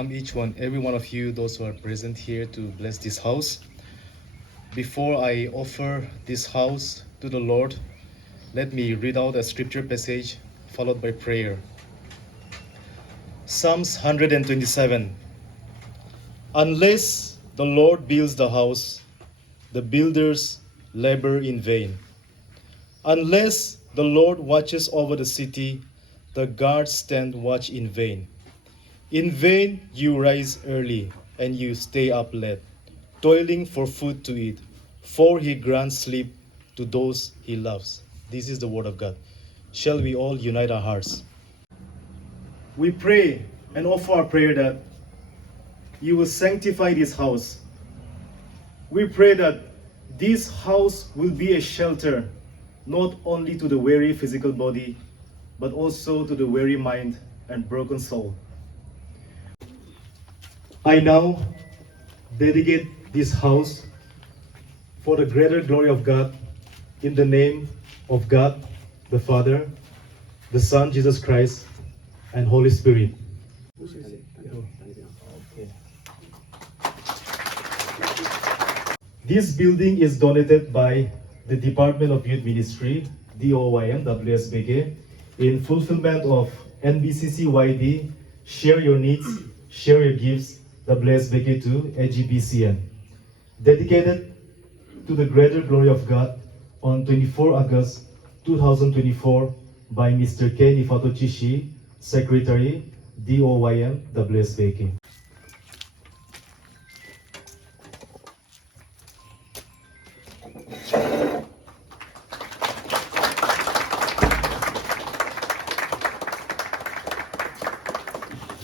welcome every one of you, those who are present here to bless this house. Before I offer this house to the Lord, let me read out a scripture passage followed by prayer. Psalms 127. Unless the Lord builds the house, the builders labor in vain. Unless the Lord watches over the city, the guards stand watch in vain. In vain you rise early and you stay up late, toiling for food to eat, for he grants sleep to those he loves. This is the word of God. Shall we all unite our hearts? We pray and offer our prayer that you will sanctify this house. We pray that this house will be a shelter not only to the weary physical body, but also to the weary mind and broken soul. I now dedicate this house for the greater glory of God, in the name of God, the Father, the Son, Jesus Christ, and Holy Spirit. This building is donated by the Department of Youth Ministry, DOYM, WSBK, in fulfillment of NBCC-YD, Share Your Needs, Share Your Gifts, WSBK 2, AGBCN. Dedicated to the greater glory of God on 24 August 2024 by Mr. K. Nifato Chishi, Secretary, DOYM, WSBK.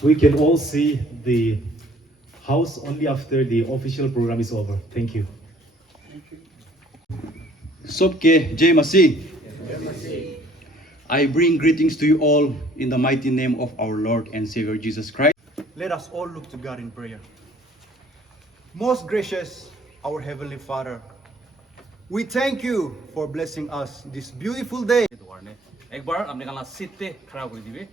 We can all see the house only after the official program is over. Thank you. Sobke Jai Masih. I bring greetings to you all in the mighty name of our Lord and Savior Jesus Christ. Let us all look to God in prayer. Most gracious, our Heavenly Father, we thank you for blessing us this beautiful day. एक बार अपने काला सीटे खराब कर दिए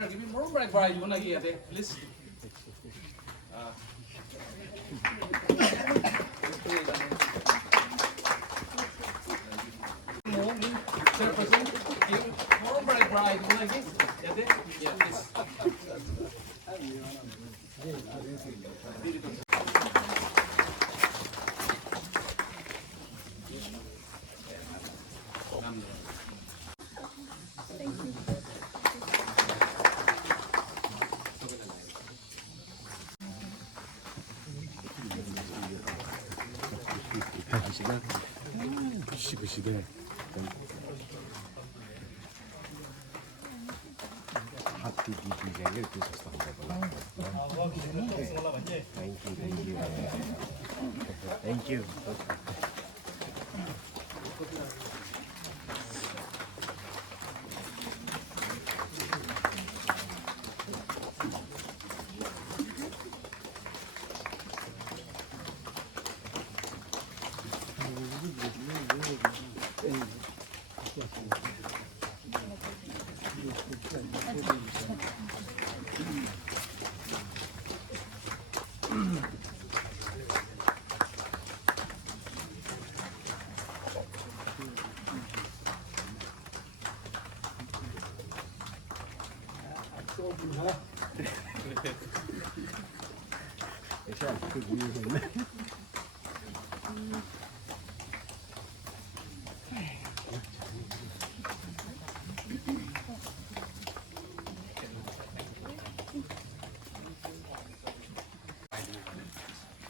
Give me more break, Brian. You wanna get it, please? Chairperson, give more break, Brian. You wanna get it? Yeah, please. Thank you.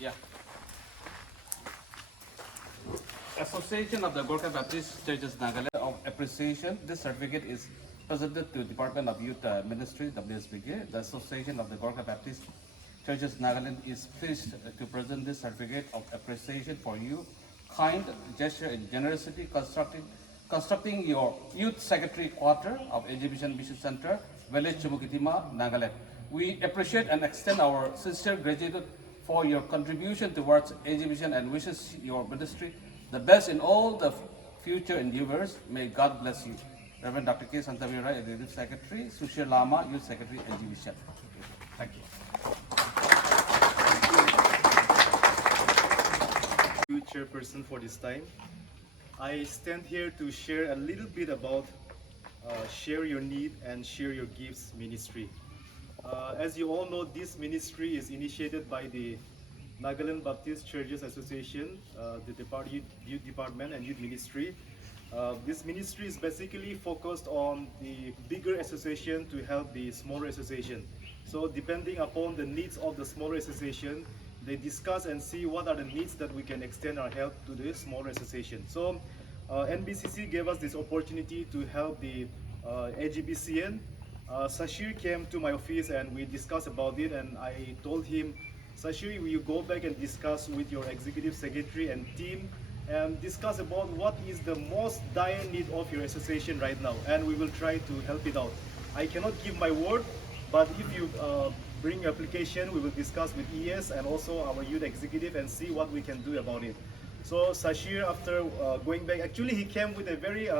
Yeah. Association of the Gorkha Baptist Churches Nagaland of Appreciation. This certificate is presented to Department of Youth Ministry, WSBK. The Association of the Gorkha Baptist Churches Nagaland is pleased to present this certificate of appreciation for you, kind gesture and generosity constructing your youth secretary quarter of Exhibition Mission Center, Village Chumukitima, Nagaland. We appreciate and extend our sincere gratitude for your contribution towards education and wishes your ministry the best in all the future endeavors. May God bless you. Reverend Dr. K. Santavira, Executive Secretary, Sushil Lama, Youth Secretary, Education. Thank you. Chairperson for this time. I stand here to share a little bit about Share Your Need and Share Your Gifts ministry. As you all know, this ministry is initiated by the Nagaland Baptist Churches Association, the Youth Department and Youth Ministry. This ministry is basically focused on the bigger association to help the smaller association. So depending upon the needs of the smaller association, they discuss and see what are the needs that we can extend our help to the smaller association. So NBCC gave us this opportunity to help the AGBCN. Sashir came to my office and we discussed about it, and I told him, Sashir, will you go back and discuss with your executive secretary and team and discuss about what is the most dire need of your association right now, and we will try to help it out. I cannot give my word, but if you bring your application, we will discuss with ES and also our youth executive and see what we can do about it. So Sashir, after going back, actually he came with a very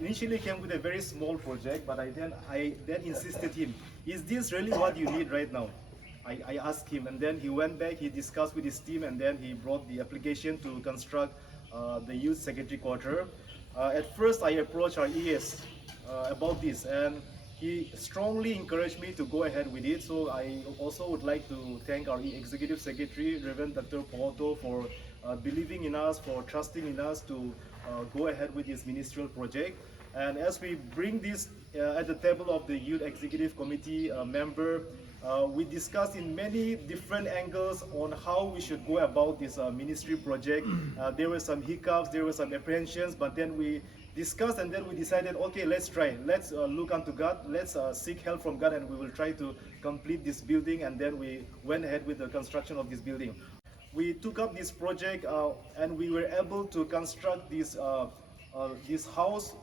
initially came with a very small project, but I then insisted him, is this really what you need right now? I asked him, and then he went back, he discussed with his team, and then he brought the application to construct the youth secretary quarter. At first I approached our ES about this, and he strongly encouraged me to go ahead with it. So I also would like to thank our executive secretary, Reverend Dr. Paoto, for believing in us, for trusting in us to go ahead with this ministerial project. And as we bring this at the table of the Youth Executive Committee member, we discussed in many different angles on how we should go about this ministry project. There were some hiccups, there were some apprehensions, but then we discussed and then we decided, okay, let's try. Let's look unto God. Let's seek help from God, and we will try to complete this building. And then we went ahead with the construction of this building. We took up this project and we were able to construct this house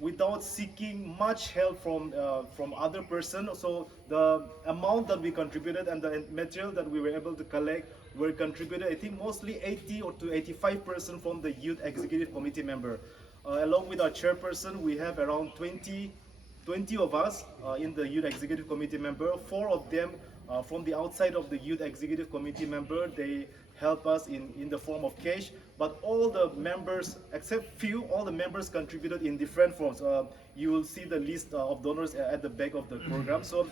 without seeking much help from other persons. So the amount that we contributed and the material that we were able to collect were contributed, I think mostly 80 or to 85% from the Youth Executive Committee member. Along with our chairperson, we have around 20 of us in the Youth Executive Committee member. 4 of them from the outside of the Youth Executive Committee member, they help us in the form of cash, but all the members, except few, all the members contributed in different forms. You will see the list of donors at the back of the program. So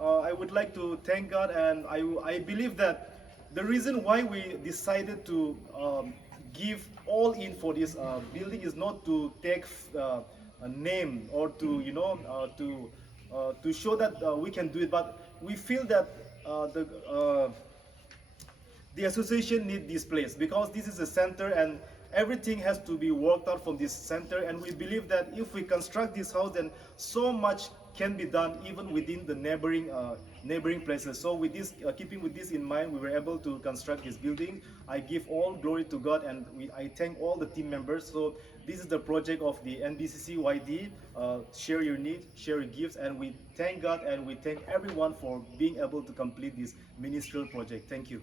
I would like to thank God, and I believe that the reason why we decided to give all in for this building is not to take a name or to, you know, to show that we can do it, but we feel that the association needs this place because this is a center and everything has to be worked out from this center, and we believe that if we construct this house, then so much can be done even within the neighboring places. So with this, keeping with this in mind, we were able to construct this building. I give all glory to God, and I thank all the team members. So this is the project of the NBCC YD, Share Your Need, Share Your Gifts, and we thank God and we thank everyone for being able to complete this ministerial project. Thank you.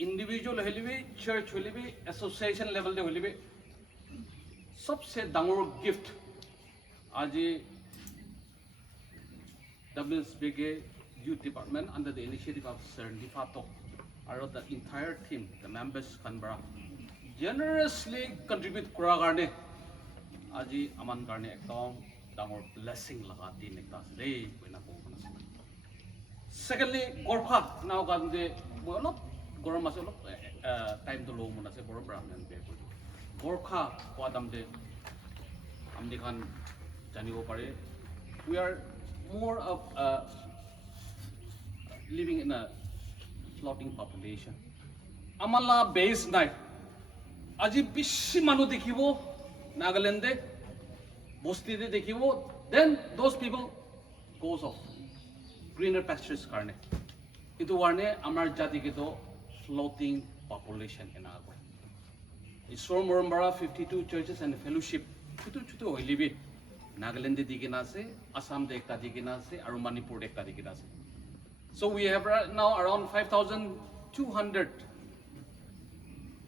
Individual Holi भी church Holi भी association level दे होली भी सबसे डांगर gift आज WSBK youth department under the initiative of Sir Nifato और the entire team the members Canberra generously contribute करा करने आज अमन करने एकदम डांगर blessing लगा दिन एक तास ले कोई ना कोई secondly गोरखा नाउ करने बोलो गरम मासे लोग टाइम तो लोग मुना से बड़ो ब्राह्मण पे गोरखा वादम दे हम दिखान जानी वो पड़े we are more of living in a floating population amala base night aji bishi manu dekhibo Nagaland de bosti de dekhibo then those people goes off greener pastures karne itu warne amar jati ke to floating population in our Isor Murambara 52 churches and fellowship chutu hoilibi Nagaland digina se Assam de ekta digina se aru Manipur de ekta digina se so we have right now around 5,200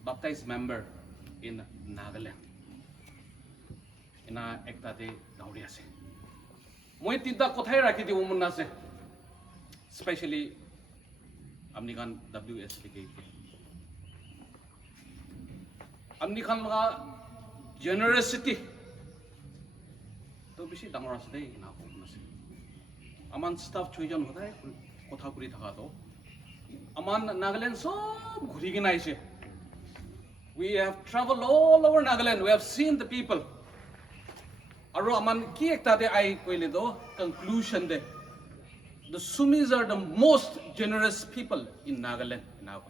baptized member in Nagaland ina ekta de gauri ase moi tinta kothai rakhi di umunna se especially amnikan WSBK amnikan laga generosity तो बेसी डांगर আছে দেই না কোন আছে আমান staff ছয়জন হতাই কথা করি থাকা তো আমান নাগাল্যান্ড সব ঘুরি কিনা আইছে we have traveled all over Nagaland we have seen the people আৰু আমান কি একটা দে আই কইলে তো conclusion de the Sumis are the most generous people in Nagaland now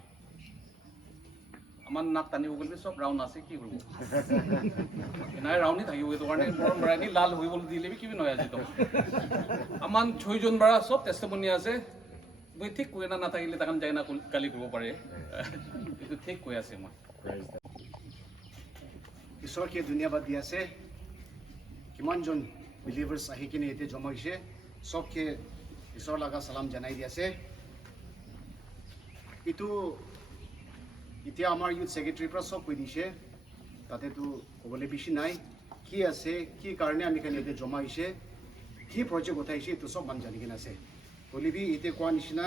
aman nak tani ugol sob round ase ki korbo enai round ni thaki hoye to warne morom barani lal hoi bol dile bi ki bin hoya jito aman choi jon bara sob testimony ase moi thik koina na thakile takan jaina kali korbo pare etu thik koi ase moi ईश्वर के धन्यवाद दिया से किमान जन believers आही किने एते जमा होइसे सबके ईश्वर लगा सलाम जनाई दिया से इतु इतिया आमार यूथ सेक्रेटरी पर सब कइ दिसे ताते तो कबले बेसि नाइ कि आसे कि कारणे आमी खाने एते जमा होइसे कि प्रोजेक्ट उठाइसे तो सब मान जानि किना से बोलिबि एते कोआ निसिना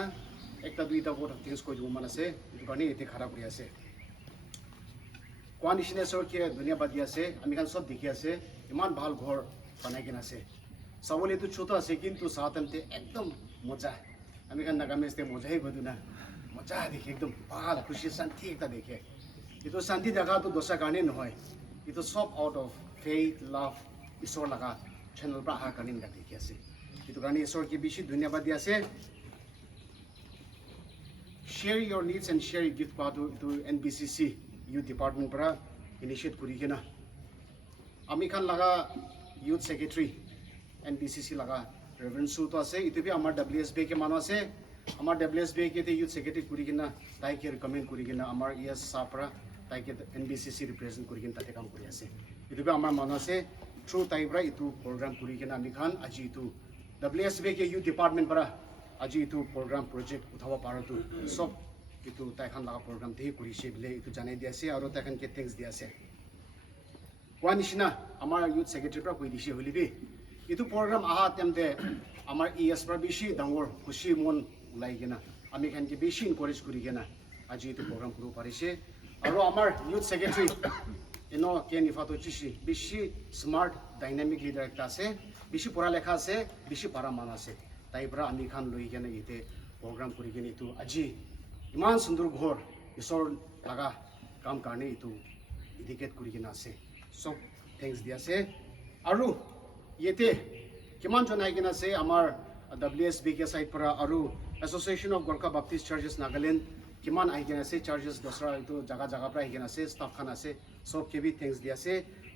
एकटा दुइटा बोट थिंग्स कइ दिबो मान आसे इतु कारणे एते खराब होय आसे কোৱা নিচিনা চৰকে ধন্যবাদ দি আছে আমি খান সব দেখি আছে ইমান ভাল ঘৰ বনাই কিনা আছে চাবলৈ তো ছোট আছে কিন্তু সাতনতে একদম মজা আমি খান নাগামেস্তে মজাই বদু না মজা দেখে একদম ভাল খুশি শান্তি একটা দেখে এটো শান্তি দেখা তো দশা কাৰণে নহয় এটো সব আউট অফ ফেইথ লাভ ঈশ্বৰ লাগা চেনেল পৰা আহা কাৰণে দেখি আছে এটো কাৰণে ঈশ্বৰকে বেছি ধন্যবাদ দি আছে share your needs and share your gift to NBCC youth department para initiate kuri kena ami khan laga youth secretary NBCC laga reverend su to ase itu bi amar WSBK ke manu ase amar WSBK ke te youth secretary kuri kena tai ke recommend kuri kena amar ES sapra tai ke NBCC represent kuri kena tate kam kuri ase itu bi amar manu ase through tai bra itu program kuri kena ami khan aji itu WSBK youth department para aji itu program project uthawa para tu sob itu taikhan laga program te kurise bile itu janai dia ase aro taikhan ke thanks dia ase wa nishina amar youth secretary pra koi dise holibi itu program aha temte amar ES pra bishi dangor khushi mon ulai gena ami khan ke bishi encourage kuri gena aji itu program kuru parise aro amar youth secretary ino ke nifato chishi bishi smart dynamic leader ekta ase bishi pora lekha ase bishi para man ase tai pra ami khan loi gena ite program kuri gena itu aji ইমান সুন্দর ঘর ঈশ্বর লাগা কাম কারণে ইটো dedicate কৰি কিনা আছে সব থ্যাঙ্কস দি আছে আৰু ইয়েতে কিমান জন আহি কিনা আছে আমাৰ WSBK সাইড পৰা আৰু association of Gorkha Baptist churches Nagaland কিমান আহি কিনা আছে চার্চেস দসরা ইটো জায়গা জায়গা পৰা আহি কিনা আছে স্টাফ খান আছে সব কে বি থ্যাঙ্কস দি আছে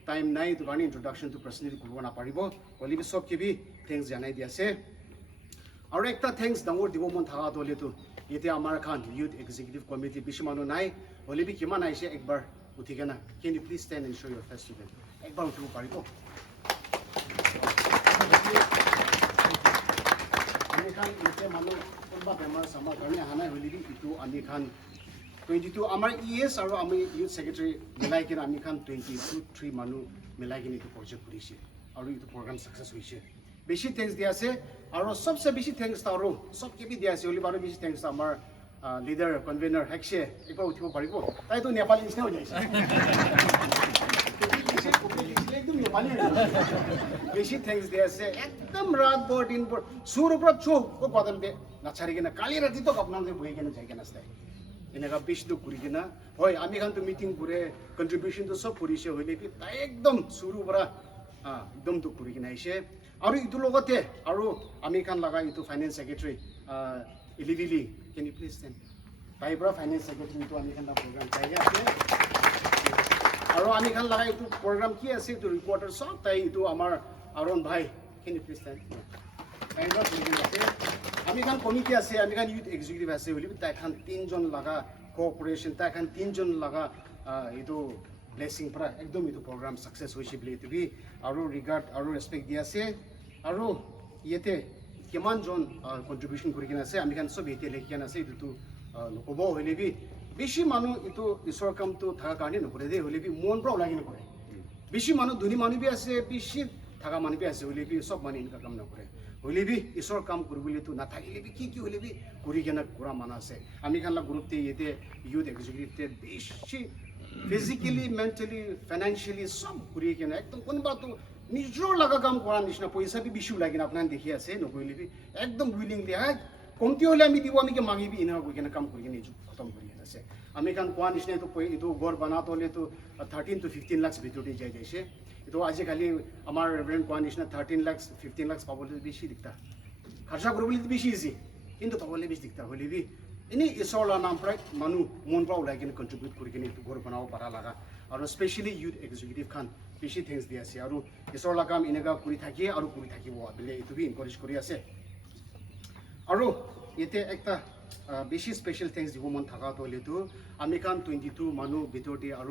টাইম নাই তো কাৰণে ইন্ট্রোডাকশন টু পার্সোনালি কৰিব না পাৰিব বলি সব কে বি থ্যাঙ্কস জানাই দি আছে আৰু একটা থ্যাঙ্কস ডাঙৰ দিব মন থাকা দলে তো इते आमार खान यूथ एग्जीक्यूटिव कमिटी बिशी मानु नाइ होलिबि किमान आइसे एक बार उठी के ना can you please stand and show your face to them एक बार उठिब पारिबो आमी खान इते मानु कोनबा बेमार सामार करने हानाय हलिबि इतु आमी खान 22 आमार ES और आमी यूथ सेक्रेटरी मिलाई के आमी खान 22-3 मानु मिलाई के इतु प्रोजेक्ट करिसे और इतु प्रोग्राम सक्सेस होइसे बेसी थैंक्स दिया से और सबसे बेसी थैंक्स तारो सब के भी दिया से ओली बारो बेसी थैंक्स आमार लीडर कन्वेनर हेक्से एक बार उठिब पारिबो ताइ तो नेपाली निस्ना हो जाइसे एकदम नेपाली बेसी थैंक्स दिया से एकदम रात भर दिन भर सुरु पर छु को कदम बे नछारिकन काली राति तो अपना से भइकन जाइकन अस्ताइ इनका बिष्णु कुरिकन होय आमी खान तो मीटिंग पुरे कंट्रीब्यूशन तो सब पुरिसे होइले कि ताइ एकदम सुरु पर एकदम तो कुरिकन आइसे और इतु लगते और आमी खान लगा इतु फाइनेंस सेक्रेटरी इलिविली कैन यू प्लीज स्टैंड ताइ पुरा फाइनेंस सेक्रेटरी तो आमी खान प्रोग्राम चाहिए और आमी खान लगा इतु प्रोग्राम की আছে इतु रिपोर्टर सब ताइ इतु आमार अरुण भाई कैन यू प्लीज स्टैंड ताइ पुरा कुरिकन আছে आमी खान कमिटी আছে आमी खान यूथ एग्जीक्यूटिव আছে হলি তাই খান তিনজন লাগা কোঅপারেশন তাই খান তিনজন লাগা ইতু ব্লেসিং পুরা একদম ইতু প্রোগ্রাম সাকসেস হইছে বলি তুমি আৰু রিগার্ড আৰু রেসপেক্ট দি আছে আৰু ইয়েতে কিমান জন কন্ট্রিবিউশন কৰি কিনে আছে আমি খান সব ইতে লেখিয়ান আছে ইতু নকব হইলে বি বেশি মানুহ ইতু ঈশ্বৰ কামটো থাকা কাৰণে নকৰে দে হইলে বি মন পৰা লাগি নকৰে বেশি মানুহ ধনী মানুহ বি আছে বেশি থাকা মানুহ বি আছে হইলে বি সব মানুহ ইনকা কাম নকৰে হইলে বি ঈশ্বৰ কাম কৰিবলৈ তো না থাকিলে বি কি হইলে বি কৰি কেনে কৰা মান আছে আমি খানলা গ্ৰুপতে ইতে ইউথ এক্সিকিউটিভতে বেশি ফিজিক্যালি মেন্টালি ফাইনান্সিয়ালি সব কৰি কেনে একদম কোনবা তো নিজৰ লাগা কাম কৰা নিচিনা পইচা বি বেশি লাগি না আপোনাক দেখি আছে নকৰিলে বি একদম উইলিংলি কমতি হলে আমি দিব আমি কে মাগিবি ইনা গৈ কেনে কাম কৰি কেনে খতম কৰি কেনে আছে আমি খান কোৱা নিচিনা তো ইটো ঘৰ বনাত হলে তো 13 to 15 লাখ ভিতৰতে যাই যাইছে तो आजिकाली आमार रेभरेन्ड कोआ निसिना 13 लाख 15 लाख पाबले बेसी दिक्ता खर्चा करबले बेसी इजी किन्तु पाबले बेसी दिक्ता होले बि इनि इसोला नाम प्राय मानु मन प्राव लागिन कन्ट्रिब्यूट करिकिन तो घर बनाओ पारा लगा और स्पेशली यूथ एग्जीक्यूटिव खान बेसी थैंक्स दिया से और इसोला काम इनेगा कुरि थाकी और कुरि थाकी वो बेले इतु बि एनकरेज करि আছে और येते एकता बेसी स्पेशल थैंक्स दिबो मन थाका तले तो आमी खान 22 मानु बितोटी और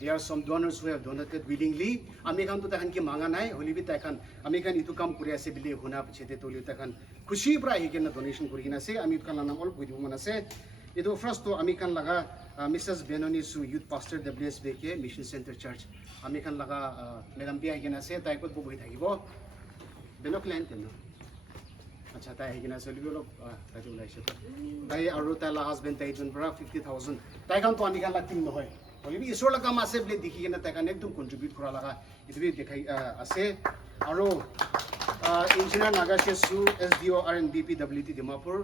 there are some donors who have donated willingly आमी खान तो तखन के मांगा नाय होली बि तखन आमी खान इतु काम करि আছে बिले हुना पछेते तले तखन खुशी प्रा हिकेन डोनेशन करिकिन আছে आमी खान नाम अल बुदिबो मन আছে इतु फर्स्ट तो आमी खान लगा मिसेस बेनोनी सु यूथ पास्टर WSB के मिशन सेंटर चर्च आमी खान लगा मैडम बि हिकेन আছে ताइको बगै থাকিব बेनक लाइन तेन अच्छा ताइ हिकेन আছে लिबो ताइ उलाइसे ताइ और ताला हस्बैंड ताइ जन बरा 50000 ताइ खान तो आमी खान ला टीम নহয় होली इसोर काम আছে বলে দেখি কেনে তাই কানে একদম কন্ট্রিবিউট করা লাগা ইতবি দেখাই আছে আর ইঞ্জিনিয়ার নাগাশেসু SDO RNBP WT ডিমাপুর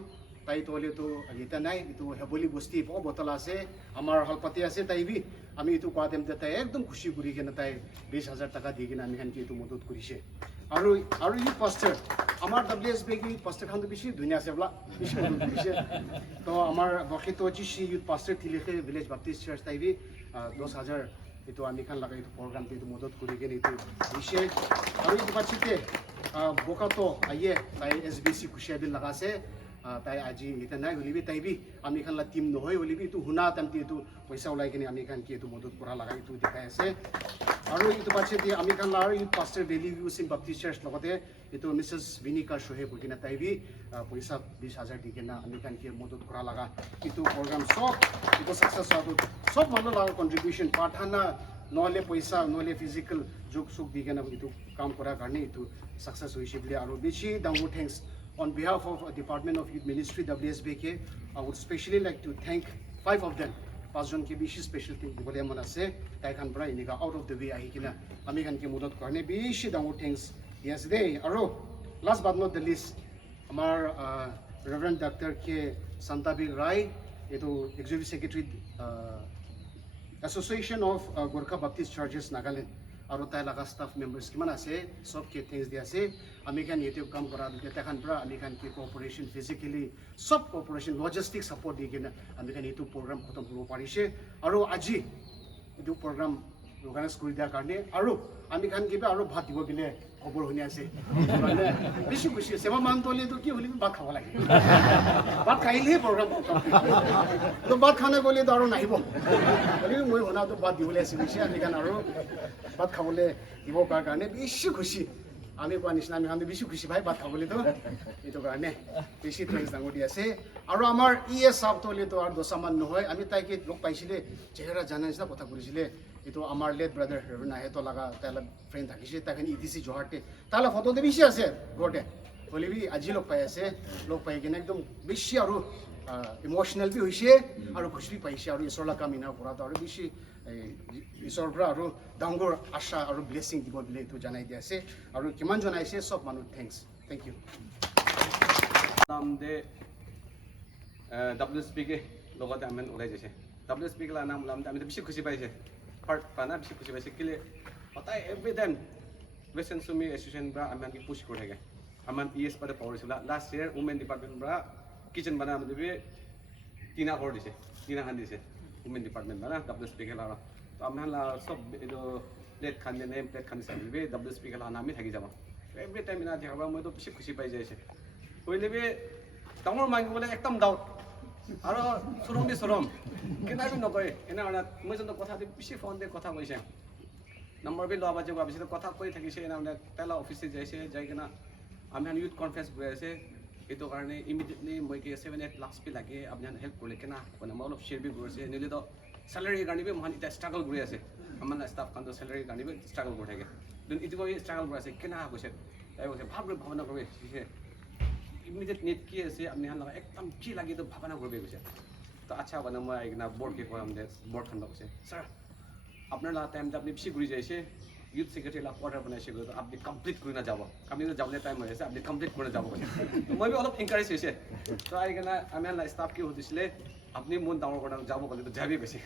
তাই তোলে তো এটা নাই ইতো হেবলি বস্তি প বতল আছে আমার হলপতি আছে তাইবি আমি ইতো কোয়াদেম তাই একদম খুশি করি কেনে তাই 20000 টাকা দি কেনে আমি খানকে ইতো মদত করিছে আর ই পাস্টার আমার WSB কি পাস্টার খান তো বেশি দুনিয়া আছে বলা বেশি মদত করিছে তো আমার বখিত জিসি ইউথ পাস্টার থিলেকে ভিলেজ বাপ্টিস্ট চার্চ তাইবি 10000 itu ami kan laga itu program itu modot kuri gen itu dishe aru itu pachite bokato aye tai SBC kushabil laga se tai aji ita nai holibi tai bi ami kan la team no hoy holibi itu huna tamti itu paisa ulai geni ami kan ki itu modot kura laga itu dikai ase aru itu pachite ami kan la youth pastor daily view sim baptist church logote itu Mrs. Vinika Shoheb bugina tai bi paisa 20000 dikena ami kan ki modot kura laga itu program sob itu success hobo sob manu laga contribution pathana নহলে পয়সা নহলে physical যোগ সুখ দিকেনা ইটো কাম করা কারণে ইটো success হইছে বলে আর বেশি ডাঙর thanks on behalf of Department of Youth Ministry WSBK I would specially like to thank 5 of them পাঁচজন কে বেশি স্পেশাল থিং বলে মন আছে তাই খান প্রায় ইনিকা আউট অফ দ্য ওয়ে আহি কিনা আমি খান কে মদত করনে বেশি ডাঙর থ্যাঙ্কস দিয়াছে দে আর last but not the least আমার reverend doctor K Shantabir Roy এটো executive secretary Association of Gorkha Baptist Churches Nagaland और ताई लगा स्टाफ मेंबर्स किमान आसे सब के थैंक्स दिया से अमेरिकन ये काम करा देता खान प्रा अमेरिकन के कोऑपरेशन फिजिकली सब कोऑपरेशन लॉजिस्टिक सपोर्ट दी के ना अमेरिकन ये प्रोग्राम खत्म हो पारिसे और आज ये प्रोग्राम অৰ্গেনাইজ কৰি দিয়াৰ কাৰণে আৰু আমি খান কিবা আৰু ভাত দিব গ'লে খবৰ শুনি আছে বেছি খুচি সেৱা মান তলিতো কি হ'লে ভাত খাব লাগে ভাত খাইলেহে প্ৰগ্ৰাম তো ভাত খানে গ'লেতো আৰু নাহিব গতিকে মই শুনাটো ভাত দিবলৈ আছে বেছি আমি খান আৰু ভাত খাবলৈ দিব পাৰ কাৰণে বেছি খুচি আমি কোৱা নিচিনা আমি খান বেছি খুচি ভাই ভাত খাবলৈতো এইটো কাৰণে বেছি থেংকছ ডাঙৰ দি আছে আৰু আমাৰ চাপ তলিতো আৰু দশামান নহয় আমি তাইকে লগ পাইছিলে চেহেৰা জানা নিচিনা কথা কৰিছিলে এইটো আমাৰ লেট ব্ৰাদাৰ নাহেতো লগা তাইলা ফ্ৰেণ্ড থাকিছে তাইখিনি ইটিচি জহাৰতে তাইলা ফটোতে বেছি আছে ঘৰতে হ'লেবি আজি লগ পাই আছে লগ পাই কিনে একদম বেছি আৰু ইম'চনেল বি হৈছে আৰু খুচি পাইছে আৰু ঈশ্বৰৰ কাম ইনা কৰাটো আৰু বেছি ঈশ্বৰৰ পৰা আৰু ডাঙৰ আশা আৰু ব্লেছিং দিব বুলি এইটো জনাই দি আছে আৰু কিমান জনাইছে চব মানুহ থেংকছ থেংক ইউ নাম দে WSPকে লগতে আমি ওলাই যাইছে WSPকে নাম ওলাম আমি বেছি খুচি পাইছে part pana bisi kusi basi kile otai every time Western Sumi Association bra aman ki push korega aman ES pada power sila last year women department bra kitchen bana amde tina kor dise tina han dise women department bana WSP ke la to aman la sob edo plate khan ne plate khan sabe WSP ke la nami thaki jaba every time ina thaba moi to bisi kusi pai jaise hoile be tamor mangi bole ekdom doubt আৰু সরম দি সরম কেনা B নকয় এনে আনা মই যন্ত কথা দি বেছি ফোন দে কথা কইছে নম্বৰ বি লবা যে ভাবিছে কথা কই থাকিছে এনে মানে তেলা অফিসে যাইছে যাই কিনা আমি ইউথ কনফারেন্স গৈ আছে এটো কাৰণে ইমিডিয়েটলি মই কি 7-8 লাখ বি লাগে আপনি হেল্প কৰিলে কেনা মানে মই অলপ শেয়াৰ বি কৰিছে নিলে তো স্যালারি কাৰণে বি মহান এটা স্ট্ৰাগল কৰি আছে আমাৰ স্টাফ কান তো স্যালারি কাৰণে বি স্ট্ৰাগল কৰি থাকে দেন ইটো কৰি স্ট্ৰাগল কৰি আছে কেনা কৈছে তাই কৈছে ভাবনা কৰি দিছে immediate need ki ase apni han laga ekdam ki lagi to bhabana korbe goise to acha bana moi aigna board ke koram de board khan lagse sir apnar la time apni bishi guri jaise youth secretary la quarter banaise go to apni complete kori na jabo apni to jable time hoise apni complete kori jabo to moi bi olop encourage hoise to aigna ami la staff ki hodisile apni mon dangor korna jabo kole to jabi goise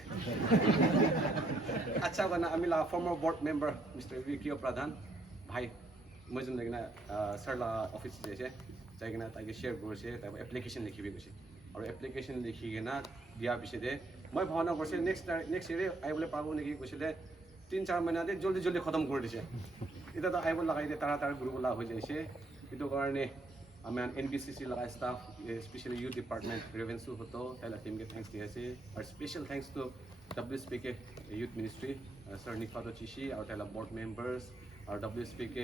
acha bana ami la former board member Mr. Vikio Pradhan bhai moi jon legna sir la office jaise যাইকিনা তাইকে share কৰিছে তাই application লিখিবি কৈছে আৰু application লিখি কিনা দিয়াৰ পিছতে মই ভাৱনা কৰিছে নেক্সট ইয়েৰে আহিবলৈ পাব নেকি কৈছিলে 3-4 মাহতে জলদি খতম কৰি দিছে এতিয়াতো আহিব লগাই দিয়ে তাৰা গ্ৰুপ ওলা হৈ যাইছে এইটো কাৰণে আমি NBCC লগা ষ্টাফ স্পেচিয়েলি ইউথ ডিপাৰ্টমেণ্ট ৰেভেন্সু হতো তাইলা টিমকে থেংকছ দি আছে আৰু স্পেচিয়েল থেংকছ টু WSPকে ইউথ মিনিষ্ট্ৰী ছাৰ নিফাটো চিচি আৰু তাইলা বৰ্ড মেম্বাৰ্ছ और WSPK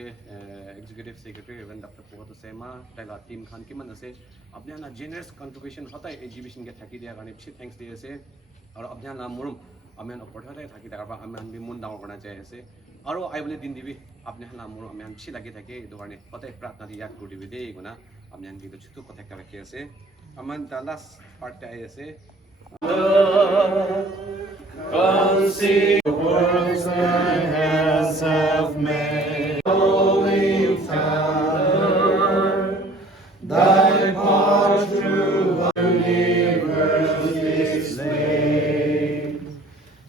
एग्जीक्यूटिव सेक्रेटरी रेवन डॉक्टर पोगतो सेमा ताइला टीम खान किमान আছে আপনি না জেনারেস কন্ট্রিবিউশন হতাই এক্সিবিশন কে থাকি দিয়া কাৰণে বেছি থ্যাঙ্কস দি আছে আৰু আপনি না মৰম আমি অপৰথা থাকি তাৰ পৰা আমি মন ডাঙৰ কৰা যায় আছে আৰু আইবলে দিন দিবি আপনি না মৰম আমি বেছি লাগি থাকে এই দোকানে হতাই প্ৰাৰ্থনা দি ইয়াত কৰি দিবি দেই গুনা আপনি কিন্তু ছুটু কথা ৰাখি আছে আমান দা লাস্ট পার্ট আই আছে The works thy hands have made, Holy Father, thy power through the universe displayed.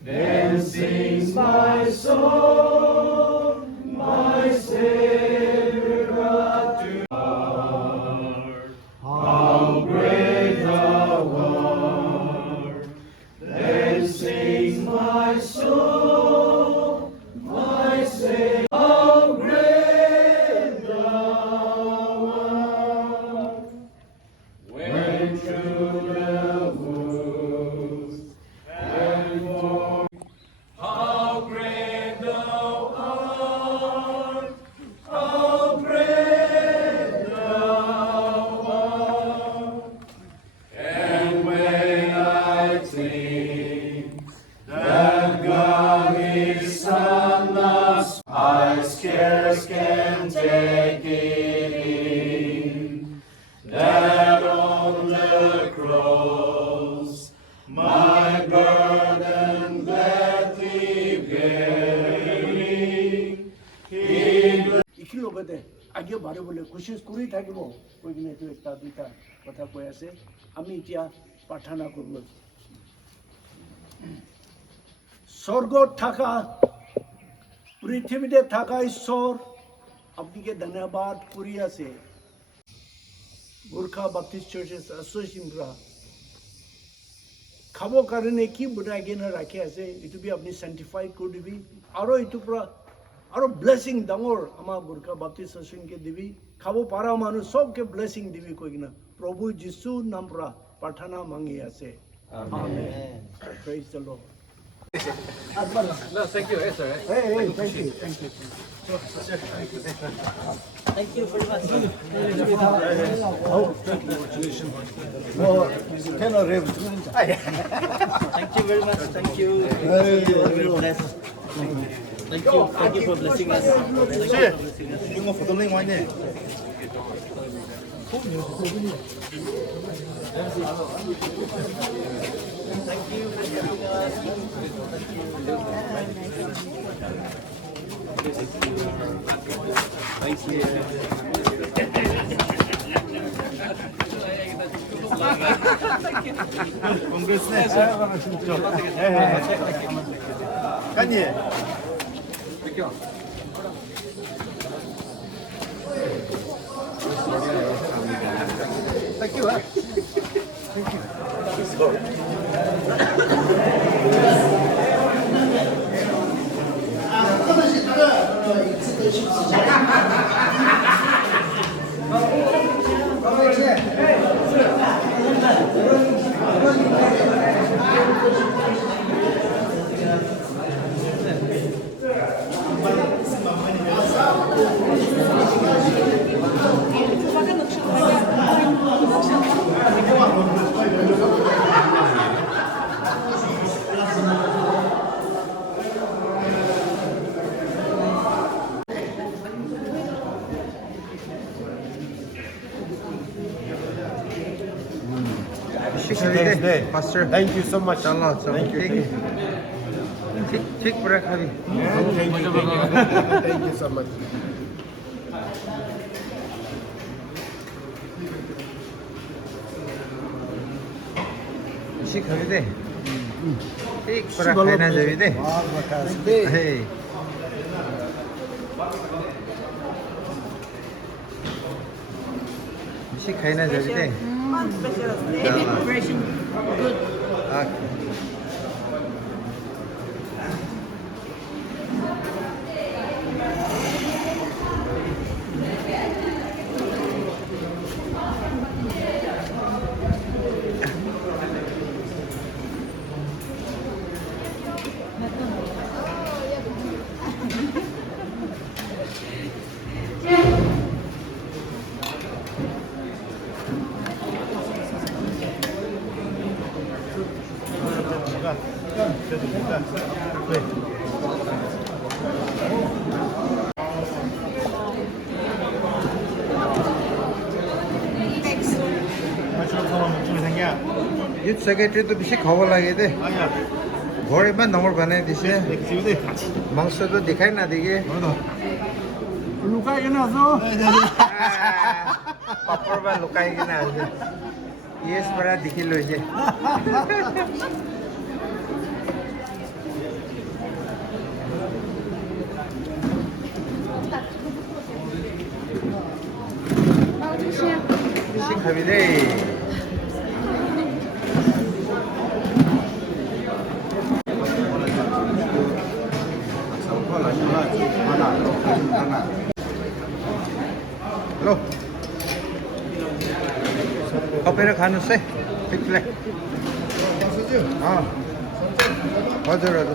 Then sings my soul, my Savior God to heart. How great thou art! Then sings my soul, my Savior, how great thou art. When through the woods and forest, how great thou art, how great thou art. And when I think that God is Son, I scarce can take it in, that on the cross my burden gladly bearing, ইখিৰ লগতে আগেও বাঢ়িবলৈ coaches কৰি থাকিব কৈ কিনে এইটো এটা দুটা কথা কৈ আছে আমি এতিয়া প্ৰাৰ্থনা কৰোঁ স্বৰ্গত থকা পৃথিৱীতে থকা ঈশ্বৰ আপোনাকে ধন্যবাদ কৰি আছে গোৰ্খা বাপ্টিষ্ট চাৰ্চেছ এছ'চিয়েশ্যন পৰা খাবৰ কাৰণে কি বনাই কিনে ৰাখি আছে এইটো বি আপুনি চেণ্টিফাই কৰি দিবি আৰু এইটোৰ পৰা আৰু ব্লেছিং ডাঙৰ আমাৰ গোৰ্খা বাপ্তিষ্ট চৰ্চকে দিবি খাব পৰা মানুহ চবকে ব্লেছিং দিবি কৈ কিনে প্ৰভু যীশুৰ নাম পৰা প্ৰাৰ্থনা মাঙি আছে amen praise the lord No, thank you. Yes, sir. Hey, thank you. Thank you very much. Thank you very much. Thank you. Very blessed. Thank you. Thank you for blessing us. Thank you for blessing us. 이거 보돌링 와이네. Thank you for giving us. 간이. Pastor, thank you so much. Allah, thank you. Take break, Habi. Thank you so much. Shik Habi de. Take break, खाना जाबी दे. Hey. Shik खाना जाबी दे. Baby preparation. Good. Okay. Youth secretary तो बेसी खबर लगे थे घोड़े में number बनाए दिसे मांस तो दिखाई ना दिखे লুকাই কেনে আছো पापड़ में लुकाई के ना ये बड़ा दिखी लो जे बेसी खाबी दे Hello. 커피를 가는 쎄. 픽플레. 아. 어저라도.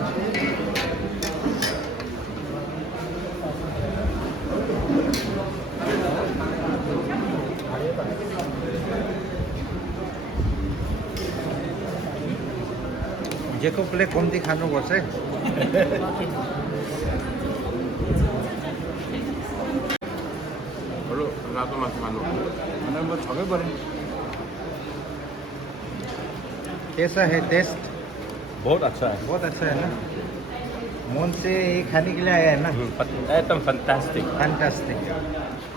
이제 커플레 곰디 가는 곳에. कैसा है टेस्ट बहुत अच्छा है बहुत अच्छा है ना मन से खाने के लिए आया है ना एकदम फैंटास्टिक फैंटास्टिक